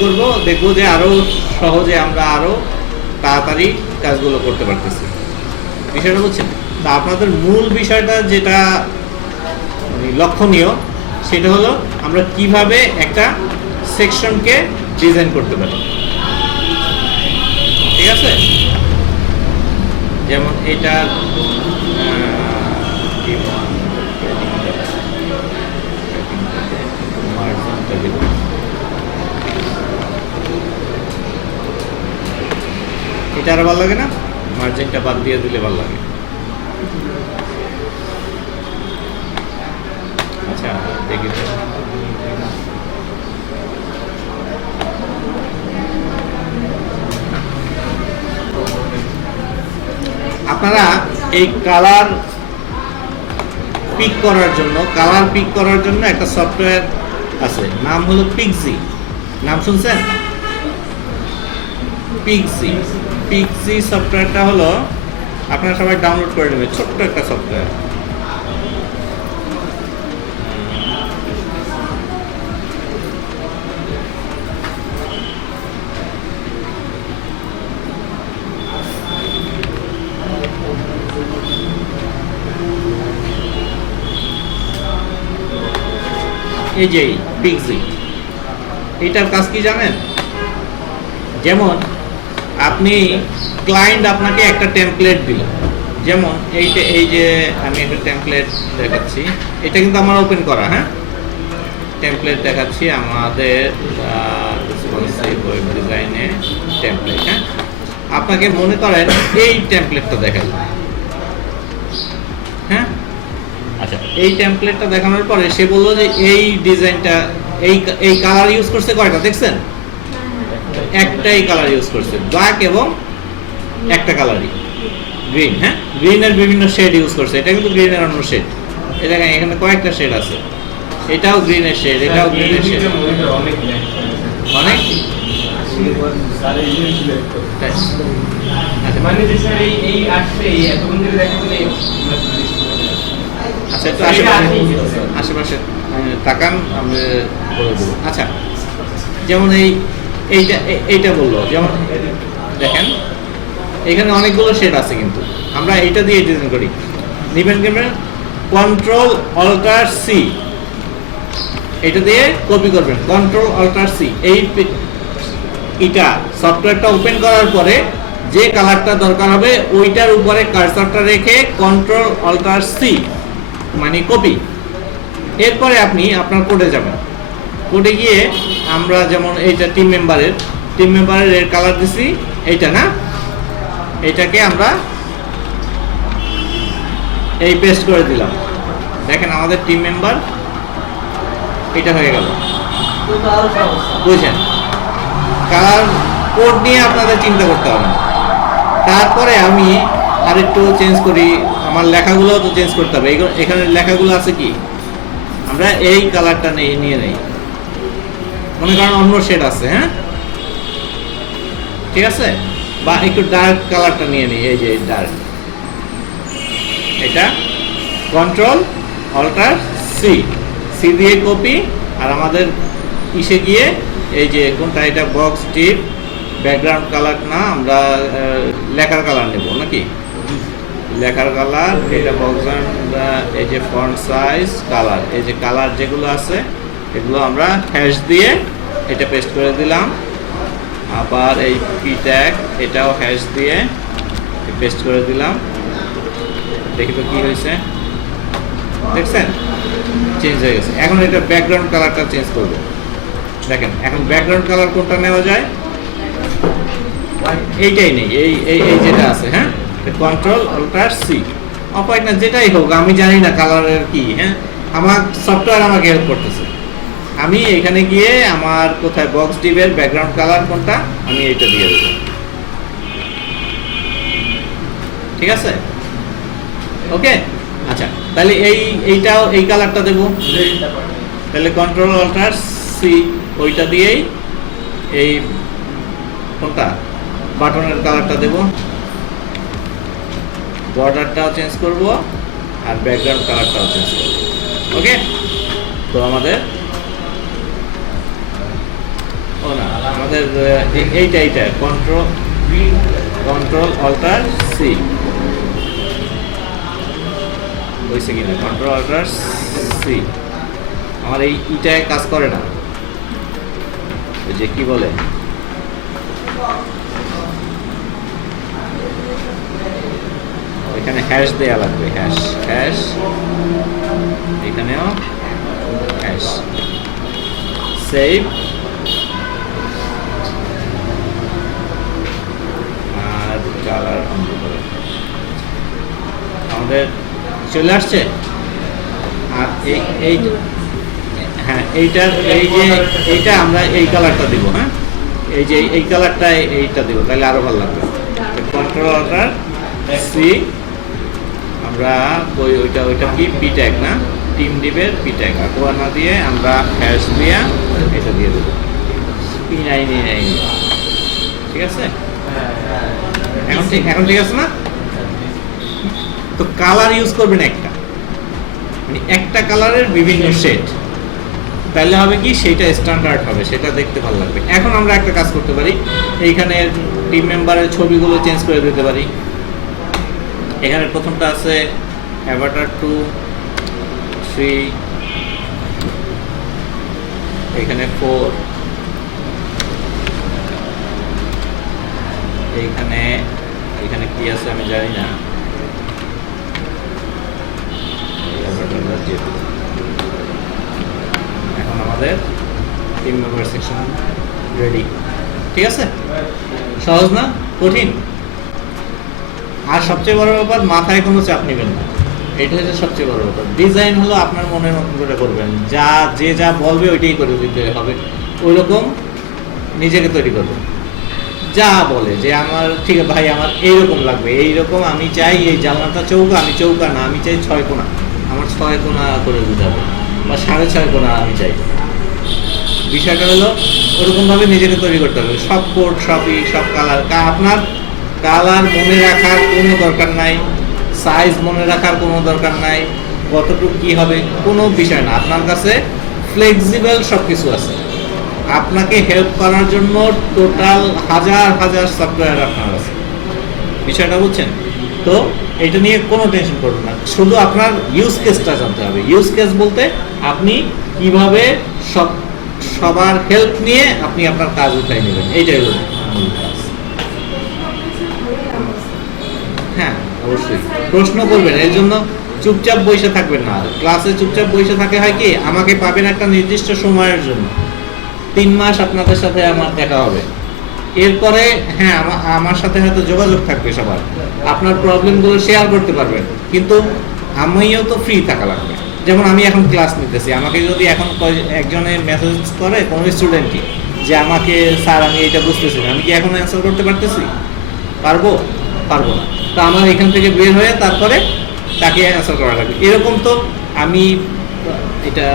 করব, দেখবো যে আরো সহজে আমরা আরো তাড়াতাড়ি কাজগুলো করতে পারতেছি। বিষয়টা বুঝছেন? তা আপনাদের মূল বিষয়টা যেটা লক্ষণীয়, সেটা হলো আমরা কিভাবে একটা সেকশনকে ডিজাইন করতে পারি, ঠিক আছে? যেমন এটা এটা আর ভালো লাগে না, মার্জিনটা বাদ দিয়ে দিলে ভালো লাগে। আচ্ছা, দেখি তো। আপনারা এই কালার পিক করার জন্য একটা সফটওয়্যার আছে, নাম হলো পিক্সি। নাম শুনছেন? পিক্সি সফটওয়্যারটা হলো আপনারা সবাই ডাউনলোড করে নেবেন, ছোট্ট একটা সফটওয়্যার। এই যে পিক্সি, এটার কাজ কি জানেন? যেমন আপনি ক্লায়েন্ট আপনাকে একটা টেমপ্লেট দিল, যেমন এই যে আমি একটা টেমপ্লেট দেখাচ্ছি, এটা কিন্তু আমার ওপেন করা। হ্যাঁ, টেমপ্লেট দেখাচ্ছি আমাদের রেসপন্সিভ ওয়েব ডিজাইনে টেমপ্লেট। হ্যাঁ, আপনাকে মনে করেন এই টেমপ্লেটটা দেখাই। হ্যাঁ, আচ্ছা, এই টেমপ্লেটটা দেখানোর পরে সে বললো যে এই ডিজাইনটা এই কালার ইউজ করছে কয়টা দেখছেন? একটাই কালার ইউজ করছে, ব্ল্যাক এবং একটা কালারই গ্রিন। হ্যাঁ, গ্রিনের বিভিন্ন শেড ইউজ করছে, এটা কিন্তু গ্রিনের অন্য শেড। এই দেখেন এখানে কয়েকটা শেড আছে, এটাও গ্রিনের শেড, এটাও গ্রিনের শেড, অনেক। আচ্ছা, একটু আশেপাশে তাকান, আমি বলে দেবো। আচ্ছা, যেমন এইটা বললো, যেমন দেখেন এখানে অনেকগুলো শেড আছে, কিন্তু আমরা এইটা দিয়ে ডিজাইন করি। নিবেন কন্ট্রোল অল্টার সি, এটা দিয়ে কপি করবেন, কন্ট্রোল অল্টার সি। এইটা সফটওয়্যারটা ওপেন করার পরে যে কালারটা দরকার হবে ওইটার উপরে কার্সরটা রেখে কন্ট্রোল অল্টার সি মানে কপি। এরপরে আপনি আপনার কোডে যাবেন, কোডে গিয়ে আমরা যেমন এইটা টিম মেম্বারের এর কালার দিছি এইটা না, এইটাকে আমরা এই পেস্ট করে দিলাম। দেখেন আমাদের টিম মেম্বার এটা হয়ে গেল। বুঝছেন? কালার কোড নিয়ে আপনাদের চিন্তা করতে হবে না। তারপরে আমি আরেকটু চেঞ্জ করি, আমার লেখাগুলো তো চেঞ্জ করতে হবে। এখানে লেখাগুলো আছে কি, আমরা এই কালারটা নিয়ে নেই, মনে করেন অন্য শেড আছে, হ্যাঁ ঠিক আছে, বা একটু ডার্ক কালারটা নিয়ে নিই, এই যে ডার্ক, এটা কন্ট্রোল অল্টার সি, সি দিয়ে কপি, আর আমাদের ইসে গিয়ে এই যে কোনটা, এটা বক্স টিপ ব্যাকগ্রাউন্ড কালার না, আমরা লেখার কালার নেব নাকি, লেখার কালার, এটা বক্স, এই যে ফন্ট সাইজ কালার, এই যে কালার যেগুলো আছে এগুলো আমরা হ্যাশ দিয়ে এটা পেস্ট করে দিলাম। আবার এই পি ট্যাগ, এটাও হ্যাশ দিয়ে পেস্ট করে দিলাম। দেখি তো কি হয়েছে, দেখছেন চেঞ্জ হয়ে গেছে। এখন এটা ব্যাকগ্রাউন্ড কালারটা চেঞ্জ করব। দেখেন এখন ব্যাকগ্রাউন্ড কালার কোনটা নেওয়া যায়, এইটাই নেই, এই এই এই যেটা আছে, হ্যাঁ কন্ট্রোল অল্টার সি, অপায় না যেটাই হোক, আমি জানি না কালারের কি, হ্যাঁ আমার সফটওয়্যার আমাকে হেল্প করতেছে। আমি এখানে গিয়ে আমার কোথায় বক্স ডিপের ব্যাকগ্রাউন্ড কালার কোনটা, আমি এইটা দিয়ে দেবো, ঠিক আছে, ওকে। আচ্ছা তাহলে এইটাও এই কালারটা দেবো, তাহলে কন্ট্রোল অল্টার সি, ওইটা দিয়েই এই কোনটা বাটনের কালারটা দেব, বর্ডারটাও চেঞ্জ করব, আর ব্যাকগ্রাউন্ড কালারটাও চেঞ্জ করব, ওকে। তো আমাদের আমাদের এইটা কন্ট্রোল অল্টার সি হয়েছে কিনা, কন্ট্রোল অল্টার সি, আমার এই ইটায় কাজ করে না, ওই যে কি বলে এখানে হ্যাশ দেয়া লাগবে, হ্যাশ হ্যাশ, এখানেও হ্যাশ, সেভ, আর কালার অন করে আমাদের চলে আসছে। আর এই হ্যাঁ এইটার এই যে এইটা আমরা এই কালারটা দিব, হ্যাঁ এই যে এই কালারটা এইটা দিব, তাহলে আরো ভালো লাগবে। কন্ট্রোল অল্টার সি, আমরা ওইটা কি পি ট্যাগ না, টিম ডিপের পি ট্যাগ, আকোয়া না দিয়ে আমরা হ্যাশ দিয়ে এটা দিয়ে দেবো, P9, ঠিক আছে, এখন ঠিক আছে না? তো কালার ইউজ করবেন একটা, মানে একটা কালারের বিভিন্ন শেড, তাহলে হবে কি সেটা স্ট্যান্ডার্ড হবে, সেটা দেখতে ভালো লাগবে। এখন আমরা একটা কাজ করতে পারি, এইখানে টিম মেম্বারের ছবিগুলো চেঞ্জ করে দিতে পারি। এখানে প্রথমটা আছে অ্যাভাটার 2, 3, এখানে 4, এইখানে কি আছে আমি জানি না, এখন আমাদের টিম মেম্বার সেকশন রেডি, ঠিক আছে, সহজ না, কঠিন? আর সবচেয়ে বড় ব্যাপার, মাথায় কোনো চাপ নেবেন না, এটা হচ্ছে সবচেয়ে বড় ব্যাপার। ডিজাইন হলো আপনার মনের মতন করে করবেন, যা বলবে ওইটাই করে দিতে হবে, ওই রকম নিজেকে তৈরি করবেন। যা বলে যে আমার ঠিক আছে ভাই, আমার এইরকম লাগবে, এইরকম আমি চাই, এই জানলাটা চৌকা, আমি চৌকা না, আমি চাই 6 কোণা, আমার 6 কোণা করে দিতে হবে, বা 6.5 কোণা আমি চাই। বিষয়টা হলো ওরকমভাবে নিজেকে তৈরি করতে হবে, সব কোড সব কালার, আপনার কালার মনে রাখার কোনো দরকার নাই, সাইজ মনে রাখার কোনো দরকার নাই, কতটুকু কী হবে কোনো বিষয় না, আপনার কাছে ফ্লেক্সিবল সব কিছু আছে, আপনাকে হেল্প করার জন্য টোটাল হাজার সফটওয়্যার আপনার আছে। বিষয়টা বুঝছেন তো? এটা নিয়ে কোনো টেনশন করবেন না, শুধু আপনার ইউজ কেসটা জানতে হবে। ইউজ কেস বলতে আপনি কিভাবে সবার হেল্প নিয়ে আপনি আপনার কাজ উঠাই নেবেন, এইটাই হলো মূল কাজ। হ্যাঁ অবশ্যই প্রশ্ন করবেন, এর জন্য চুপচাপ বসে থাকবেন না। ক্লাসে চুপচাপ বসে থাকে হয় কি, আমাকে পাবেন একটা নির্দিষ্ট সময়ের জন্য, 3 মাস আপনাদের সাথে আমার দেখা হবে, এরপরে হ্যাঁ আমার সাথে হয়তো যোগাযোগ থাকবে সবার, আপনার প্রবলেমগুলো শেয়ার করতে পারবেন, কিন্তু আমিও তো ফ্রি থাকা লাগবে। যেমন আমি এখন ক্লাস নিতেছি, আমাকে যদি এখন একজনে মেসেজ করে কোনো স্টুডেন্টই যে আমাকে স্যার আমি এটা বুঝতেছি না, আমি কি এখন অ্যান্সার করতে পারতেছি? পারবো? পারবো না। তো আমার এখান থেকে বের হয়ে তারপরে তাকে অ্যান্সার করা লাগবে। এরকম তো আমি এটা